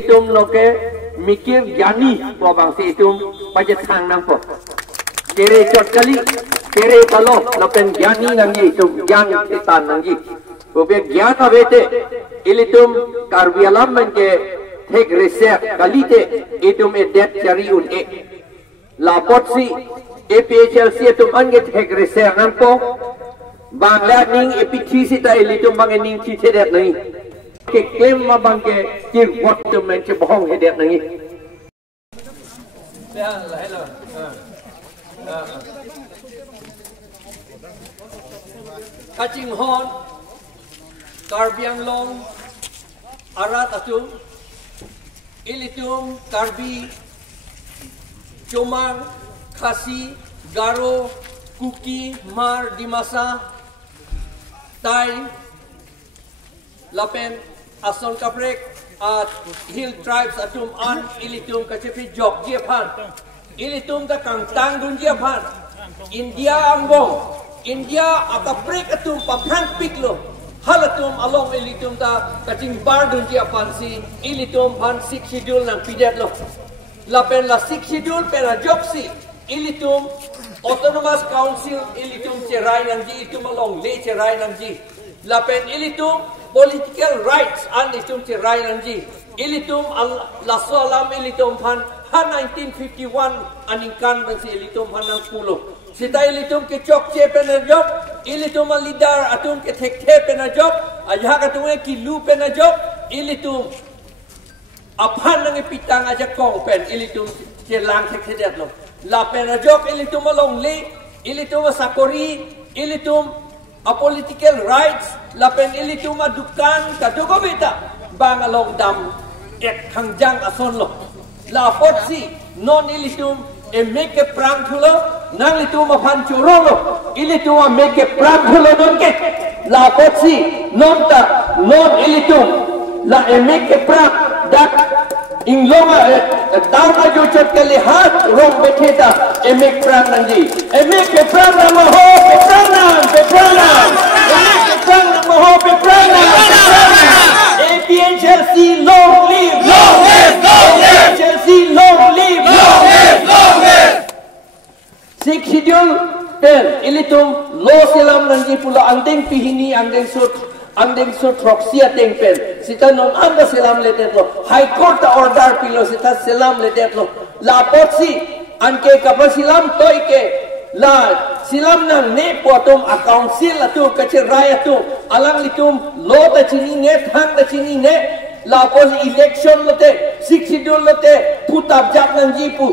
itum noke mikir jani po bang si itum pajet hang nang po kere chot kali kere palo lopen jani nangji itum jang setan nangji po be gyan avete ilitum karbialam menge thek reset kali te itum edet cari un e lapot si APHLC itum ange thek reset nang po bangla ning epikhi sita ilitum bang ning chi thedet nai ke claim ma bang ke kir wat tum men che bohong hedet nai hello kaching hon karbiang long arat atum ilitum karbi chomang khasi garo kuki mar dimasa tai lapen ason kaprek at hill tribes atum an ilitum kachepi jok jepan ilitum da kang tang dun jepan India angbong India akaprek atum paprang piklo halatum along ilitum da kaching bar dun jepan si ilitum pan sik schedule nang pidet lo lapen la sik schedule pera jok si ilitum Autonomous Council ilitum cerai nangji itum along le cerai nangji lapen ilitum political rights an itum cerai nangji ilitum lasolam ilitum pan 1951 aningkan bangsi ilitum hanang pulo sita ilitum ke chok che penajok ilitum leader atum ke thek the penajok ajha katum ki lu penajok ilitum aphan nang pitang aja kong pen ilitum che lang thek thedet lo la penajok ilitum along le ilitum sakori ilitum a political rights la pen ilitum adukan kadugo beta bang along dam ek hangjang ason lo la potsi non ilitum e make prang thulo nang litum aphan churo lo ilitum a make prang thulo don ke la potsi non ta non ilitum la e make prang dak इंग्लोमा दावना जो चटके लिहाज रोग बैठे था एमेक प्राण नंजी एमेक के प्राण नम हो पे प्राण नाम एमेक के प्राण नम हो पे प्राण नाम APHLC long live APHLC long live Sik schedule pen ilitum lo selam nंजी pula andeng pihini andeng so troxia tengpen sita non anda selam letet lo high court order pilo sita selam letet lo la potsi anke kapasilam toike la silam nang ne potom council atu kacherai atu alang litum lo ta chini ne thang ta chini ne la pos election lote sik schedule lote putab jap nang jipu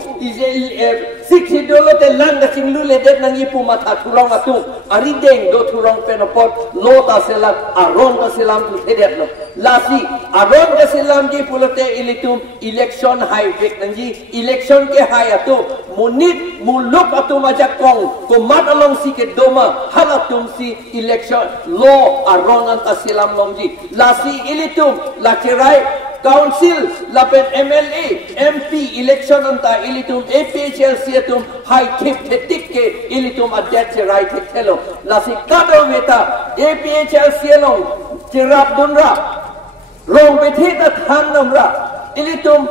sik schedule lote lang da chinglu letet nang jipu matha thurong atu ari deng do thurong penopot lo ta selam aron ta selam thedet lo lasi aron ta selam jipu lote ilitum election high vek nang ji election ke high atu munit muluk atu majak kong ko mat along si ke doma halatum si election lo aron ta selam longji lasi ilitum la right council lapen MLA MP election anta ilitum APHLC atum high tip tetik ke ilitum adet right hello lasi kado meta APHLC long tirap dunra rong betita thanamra ilitum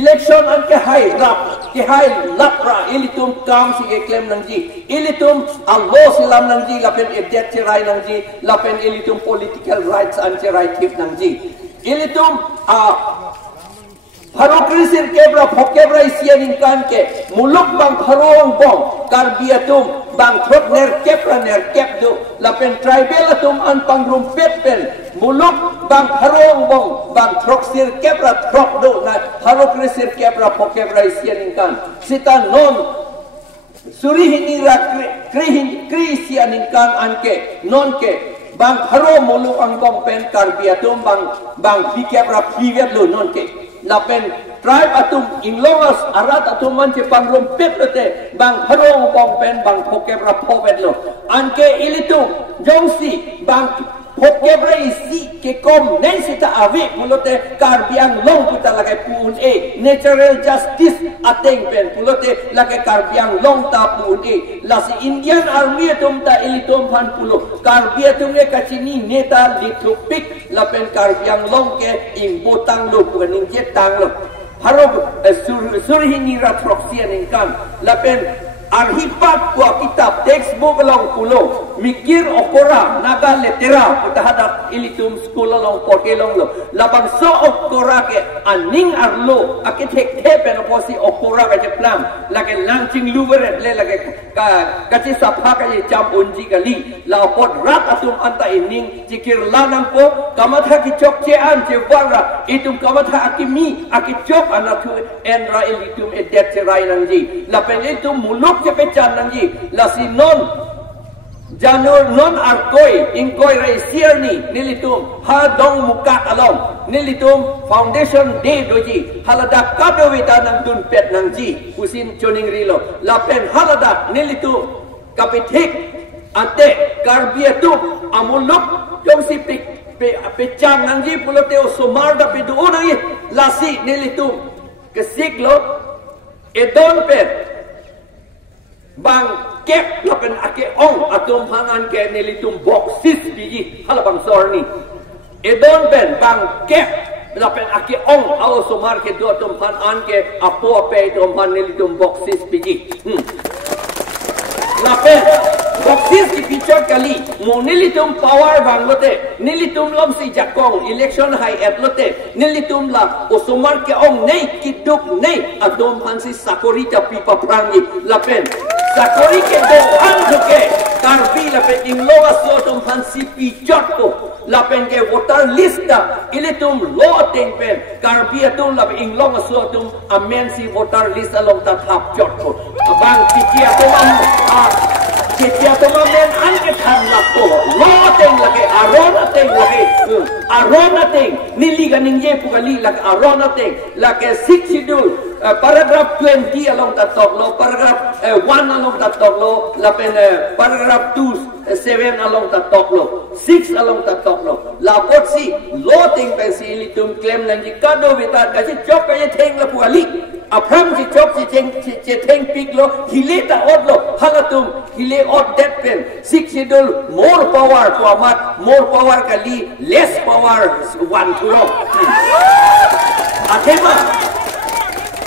election an ke high rap ke high lapra ilitum kam si ke claim nangji ilitum allo silam nangji lapen adet right nangji lapen ilitum political rights an right tip nangji ilitum Harokrisir kebra phokebra isian inkan ke muluk bang harong bong karbiatum bang throt ner kepdo lapen tribal atum an pangrum petpen muluk bang harong bong bang throksir kebra throk do na harokrisir kebra phokebra isian inkan sita non surihini ra krisian inkan anke non ke bang haro muluk ang bong pen karbiatum bang fikep rap fikep lo non ke lapen tribe atum inglongas arat atum man che pangrum pet lote bang haro bong pen bang phokep rap phobet lo anke ilitum jongsi bang Hokke isi ke kom nen sita awe pulote karbiang long puta lage pun natural justice ateng pen pulote lage karbiang long ta pun lasi Indian army tum ta ilitum phan pulo karbia tum kachini neta litupik lapen karbiang long ke imbotang lo puning jetang lo haro surhini ratroxian ingkan lapen arhipat ko kitab textbook long pulo mikir okora naga letera utahada ilitum school long porkelong lo labang so okora ke aning arlo akitek tepen oposi okora ka jeplam lage launching luveret le lage ka ci sapha ka jam unji kali la pot rat atum anta ining cikir lanang ko kamatha ki chok che an che wara itum kamatha akimi akichop anathu enra ilitum edet cherai nangji la pelitum muluk che pechan nangji la sinon Janur non arkoi ingkoi rai sierni nilitum ha dong mukat alom nilitum foundation day doji halada kado wita nang dun pet nangji usin choning rilo lapen halada nilitum kapitik ante karbiatum amuluk jong si pecang nangji pulote osomar da pidu unangi lasi nilitum kesiklo edon pet bang kep lapen ake ong atum hangan ke nilitum boxes biji halabang sorni edon ben bang kep lapen ake ong aw somar ke do atum hanan ke apo pe atum han nilitum boxes biji lapen boxes ki picture kali mo nilitum power banglote nilitum lom si jakong election high atlote nilitum la osomar ke ong nei kiduk nei atum han si sakorita pipa prangi lapen sakori ke do anjuke karbi lapen ingloga sotum hansi pijot ko lapen ke voter lista ilitum lo pen karbi atum lapen ingloga sotum amensi voter list along ta thap jot ko bang pikia tomam pikia tomam men anke than lakko lo lage arona teng niliga ningye pugali lage arona teng lage 6 schedule paragraph 20 along that talk law, paragraph 1 along that talk law, paragraph 2, 7 along that talk law, 6 along that talk law. La pot si law ting pensili tum claim nanji kado vitar kasi chok kaya teng la puali. Apram si chok si teng pig lo hileta od lo halatum hile od dead pen 6 schedule more power to amat more power kali less power 1 kilo. Atema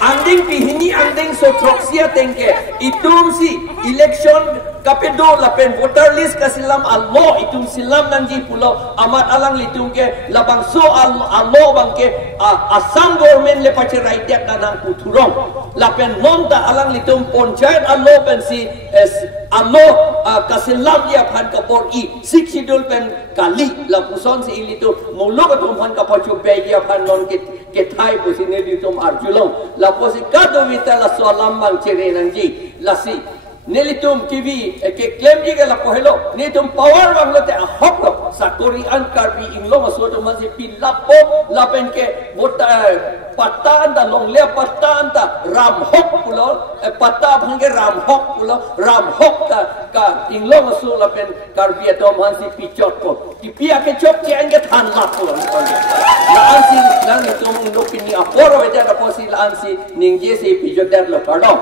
anding pihini anding so troksia tengke itum si election kapedo lapen voter list kasilam allo itum silam nanji pulau amat alang litum ke labang so allo bangke asam government le pache right dak nanang puturong lapen monta alang litum ponchayat allo pensi allo kasilam dia phan kapor I 6 schedule pen kali la puson si ilitu mulok atum phan kapachu be dia phan non ke thai posine litum arjulong la posi kado vita la so lambang chere nanji lasi nelitum kiwi ke claim ji la pohelo nelitum power banglote hok sakori an karbi inglo masoto mansi pilapo lapen ke bota patta anda long le patta anda ram hok pulo patta bhange ram hok pulo ram hok ka inglo maso lapen karbi to mansi pichot ko tipia ke chok che ange than la pulo la ansi nang tum nopini aporo veja ka posi la ansi ningje se pichot dar lo pardon